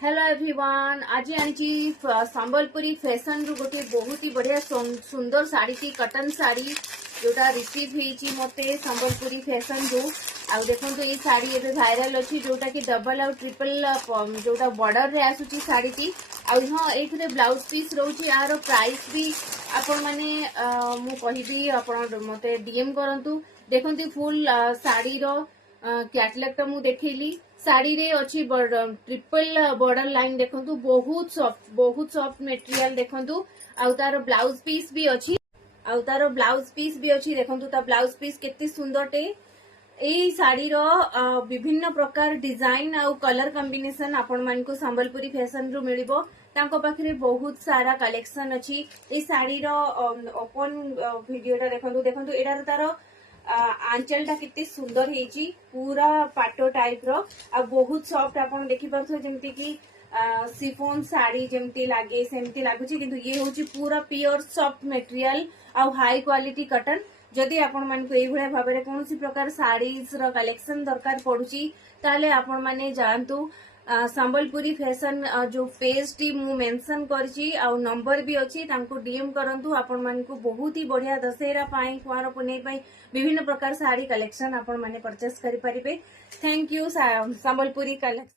Hello everyone, आज आनी Sambalpuri fashion रु गोटे बहुत ही बढ़िया सुंदर साड़ी की कटन साड़ी जोटा रिसीव होती मते संबलपुरी फैशन रु आ देखो ये साड़ी एबे वायरल अच्छी जोटा कि डबल आउ ट्रिपल जोटा बॉर्डर रे आसुची साड़ी की हाँ ये ब्लाउज पीस रोचे यार प्राइस भी आपण माने मु कहिबी आपण मते डीएम करंतु देखंती फुल साड़ी रो कैटलॉग टा मु देखैली साड़ी रे अच्छी ट्रिपल बॉर्डर लाइन देखंतु बहुत सॉफ्ट मटेरियल देखंतु आउ तार ब्लाउज पीस भी अच्छी देखंतु ता ब्लाउज पीस केते सुंदर टे एई साड़ी रो विभिन्न प्रकार डिजाइन आउ कलर कॉम्बिनेशन आपण मान को संबलपुरी फैशन रु मिलिबो तांको पाखरे बहुत सारा कलेक्शन अच्छी ए साड़ी रो ओपन वीडियोटा देखंतु एडार तार आंचल टा कितने सुंदर है पूरा पाटो टाइप रो आ बहुत सॉफ्ट आपण देखि पारथो जेमती कि सिफोन साड़ी जेमती लागे सेमती लागुची किंतु ये होची पूरा प्योर सॉफ्ट मटेरियल आ हाई क्वालिटी कॉटन जदि आपण मान को एई भले भाबरे कोनोसी प्रकार साड़ीज रो कलेक्शन दरकार पडुची ताले आपण माने जानतु संबलपुरी फैशन जो पेज टी मु मेंशन करची आ नंबर भी अच्छी तांको डीएम करंतु आपण मान को बहुत ही बढ़िया दशहरा पाई कुआर पुनै पाई विभिन्न प्रकार साड़ी कलेक्शन आपण माने परचेस करि परिबे। Thank you Sambalpuri collection.